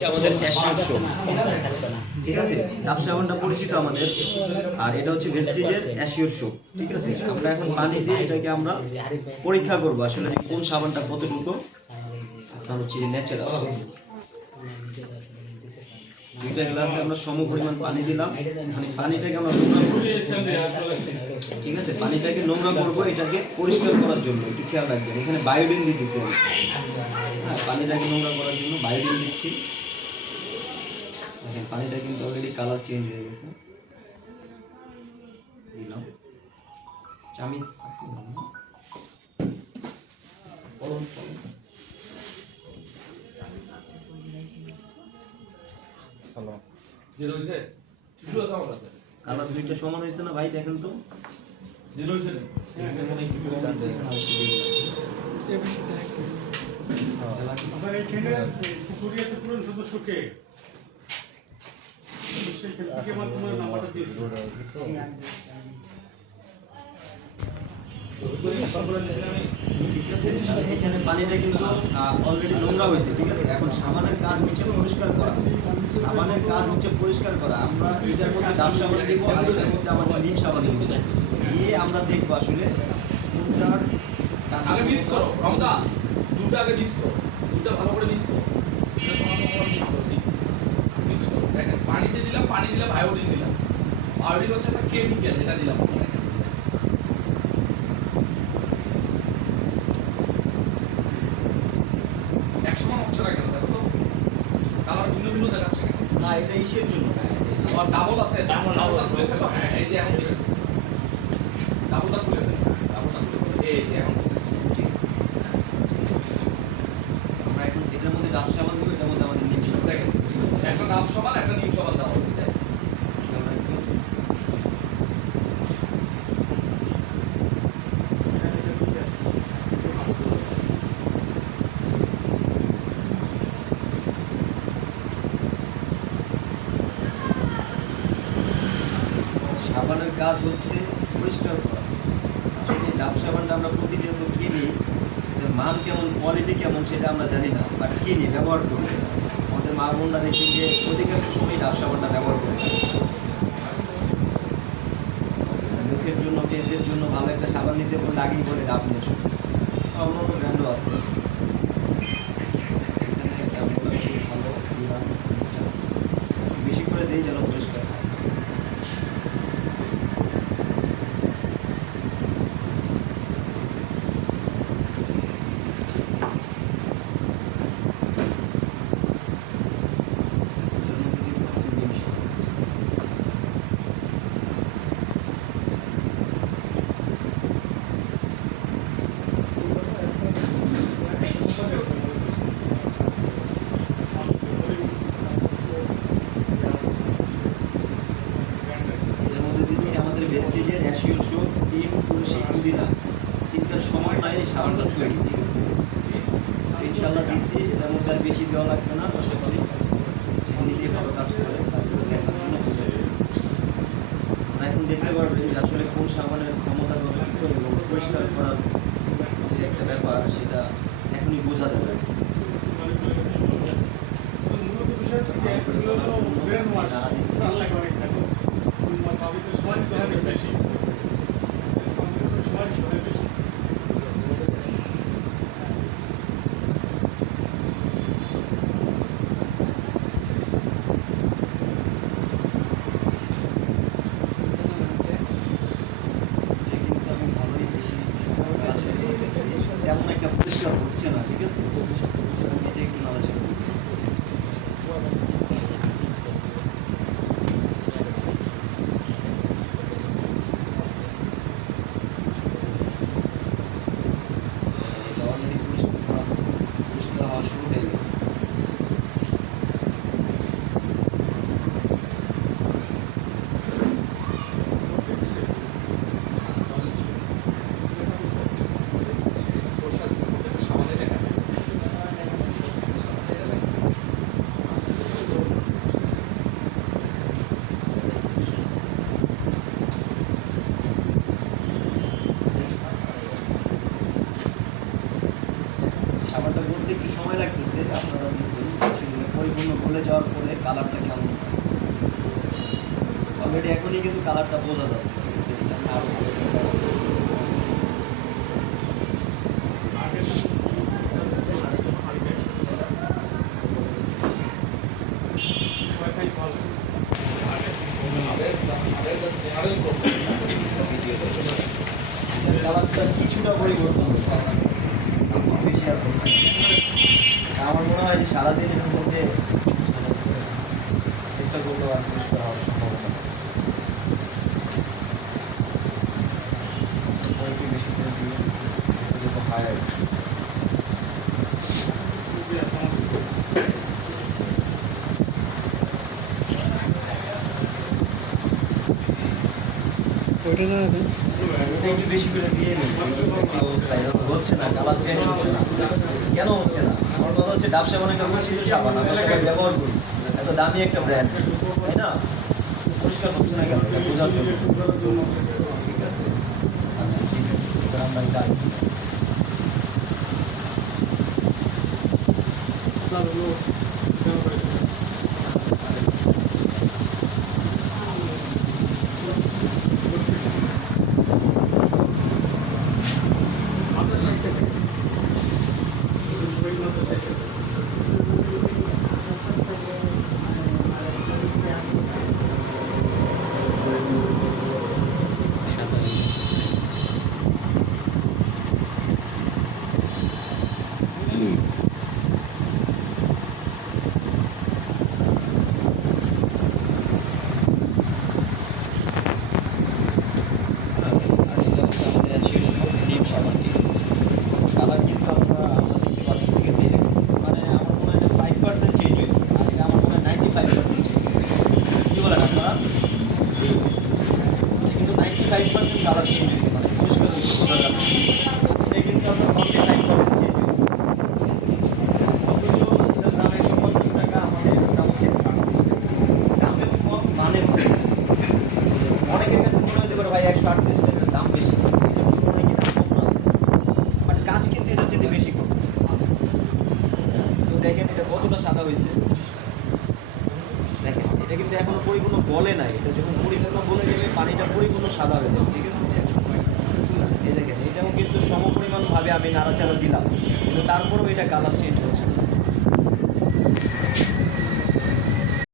আমাদের assure show, ঠিক আছে। ডাব সাবানটা পরিচিত আমাদের, আর এটা হচ্ছে ভেস্টিজের অ্যাশিওর শো, ঠিক আছে। আমরা এখন পানি দিয়ে এটাকে আমরা পরীক্ষা করবো আসলে যে কোন সাবানটা কতটুকু আপনার হচ্ছে ন্যাচারাল। দুইটা গ্লাসে আমরা সম পরিমাণ পানি দিলাম। মানে পানিটাকে আমরা নোংরা করবো, ঠিক আছে। পানিটাকে নোংরা করবো, এটাকে পরিষ্কার করার জন্য একটু খেয়াল রাখবেন। এখানে বায়োডিন দিতেছি আমি, হ্যাঁ, পানিটাকে নোংরা করার জন্য বায়োডিন দিচ্ছি। দেখেন পানিটা কিন্তু অলরেডি কালার চেঞ্জ হয়ে গেছে। দিলাম চামিচ আছে না, পড়ুন পড়ুন। হ্যালো জিরো হইছে কিছু আছে আমার কাছে কালার দুইটা সমান হয়েছে না ভাই? দেখেন তো জিরো হইছে না এখানে একটু কম আছে। আপনার এইখানে পুকুরিয়াতে পুরো সদস্যকে সেখান থেকে আমার তোমার নাম্বারটা দিয়েছিল। ঠিক আছে, এখানে পানিটা কিন্তু অলরেডি নোংরা হয়েছে, ঠিক আছে। এখন সাবানের কাজ হচ্ছে পরিষ্কার করা। সাবানের কাজ হচ্ছে পরিষ্কার করা। আমরা এটার মধ্যে ডাব সাবান দিব আর এটার মধ্যে আমাদের নিম সাবান দিব, দিয়ে আমরা দেখবো আসলে কোনটার আগে মিক্স করো রমদা দুটো আগে মিক্স করো দুটো ভালো করে মিক্স করো এটা সমান সমান মিক্স করো জি মিক্স করো দেখেন পানিতে দিলাম পানি দিলাম আয়োডিন দিলাম আয়োডিন হচ্ছে একটা কেমিক্যাল এটা দিলাম এক সমান হচ্ছে না কেন দেখো তো কালার ভিন্ন ভিন্ন দেখাচ্ছে কেন না, এটা ইসের জন্য না, আর ডাবল আছে ডাবলটা খুলে ফেলো হ্যাঁ এই যে এখন ঠিক আছে ডাবলটা খুলে ফেলো ডাবলটা খুলে ফেলো এই যে এখন ঠিক আছে আমরা এখন এটার মধ্যে ডাব সাবান দিব, এটার মধ্যে আমাদের নিম সাবান। দেখেন একটা ডাব সমান একটা নিম সমান দেওয়া হচ্ছে দেখেন আমরা একটু সাবানের কাজ হচ্ছে পরিষ্কার করা। আসলে ডাব সাবানটা আমরা প্রতিনিয়ত কিনি, এটার মান কেমন, কোয়ালিটি কেমন সেটা আমরা জানি না, বাট কিনি, ব্যবহার করি। আমাদের মা বোনরা দেখি যে অধিকাংশ সময় ডাব সাবানটা ব্যবহার করে থাকে। মুখের জন্য, ফেসের জন্য ভালো একটা সাবান নিতে বললে আগেই বলে ডাব নিয়ে আসুন। অন্য অন্য ব্র্যান্ডও আছে। এখানে কেমন ভালো দিলাম, বেশি করে দিই যেন পরিষ্কার হয়। এর মধ্যে দিচ্ছি আমাদের ভেস্টিজের অ্যাশিওর শো, টিম তুলসী পুদিনা, তিনটার সমন্বয়ে এই সাবানটা তৈরি, ঠিক আছে। ইনশাল্লাহ দিচ্ছি, এটার মধ্যে আর বেশি দেওয়া লাগবে না। আশা করি চিনি দিয়ে ভালো কাজ করে, তারপরে দেখার জন্য বোঝা যাবে। আমরা এখন দেখতে পারবেন যে আসলে কোন সাবানের ক্ষমতা কতটুকু এবং পরিষ্কার করার যে একটা ব্যাপার সেটা এখনই বোঝা যাবে। মূলত বিষয় হচ্ছে যে এগুলো হলো ব্রেন ওয়াশ, আল্লাহ করে থাকো সময় দিতে হবে বেশি, সময় দিতে হবে বেশি। এটা কিন্তু আমি ভালোই বেশি সময় কাজ করতেছি, তেমন একটা পরিষ্কার হচ্ছে না, ঠিক আছে। এটা একটু নাড়াচাড়া করছি। খুলে যাওয়ার পরে কালারটা কেমন অলরেডি এখনই কিন্তু কালারটা বোঝা যাচ্ছে, ঠিক আছে? এটা আরো ভালো করে colour করতে হবে। জেনারেল করবো এটার কালারটা কিছুটা পরিবর্তন হচ্ছে, খুব বেশি আর হচ্ছে না। আমার মনে হয় যে সারাদিনের মধ্যে চেষ্টা করলেও আর পরিষ্কার হওয়ার সম্ভাবনা নেই। একটু বেশি করে দিয়ে এটা তো হয় আর কি। এটা একটু বেশি করে দিয়ে নিই, কি অবস্থা, এরকম হচ্ছে না, কালার চেঞ্জ হচ্ছে না, কেন হচ্ছে না? আমার কথা হচ্ছে ডাব সাবান একটা পরিচিত সাবান, আমরা সবাই ব্যবহার করি, এত দামি একটা ব্র্যান্ড, তাই না? পরিষ্কার হচ্ছে না কেন, এটা বোঝার জন্য। ঠিক আছে, আচ্ছা ঠিক আছে, এবার আমরা এটা আরেকটু দেখি। সাদা হয়ে গেছে। আর এটা হচ্ছে আমাদের অ্যাশিয়ার জিম সাবান, ঠিক আছে? কালার কিন্তু আমরা দেখতে পাচ্ছি, ঠিক আছে? এটা মানে আমার মনে হয় 5% চেঞ্জ হয়েছে, আর এটা আমার মনে হয় 95% চেঞ্জ হয়েছে। কি বলেন আপনারা? এটা কিন্তু 95% কালার চেঞ্জ হয়েছে, মানে পরিষ্কার হয়েছে, বোঝা যাচ্ছে। এটা কিন্তু আপনার 45% চেঞ্জ হয়েছে। অথচ এটার দাম 150 টাকা, আমাদের এটার দাম হচ্ছে 138 টাকা। দামেও কম, মানে ভালো। অনেকের কাছে মনে হতে পারে ভাই 138 টাকার দাম বেশি, এটা কি মনে হয় কি দাম কম না? বাট কাজ কিন্তু এটার চেয়ে বেশি করতেছে। তো দেখেন এটা কতটা সাদা হয়েছে, দেখেন এটা কিন্তু এখনো পরিপূর্ণ গলে নাই, এটা যখন পরিপূর্ণ গলে যাবে পানিটা পরিপূর্ণ সাদা হয়ে যাবে, ঠিক আছে? এই দেখেন এটাও কিন্তু সমপরিমাণ ভাবে আমি নাড়াচাড়া দিলাম, কিন্তু তারপরেও এটা কালার চেঞ্জ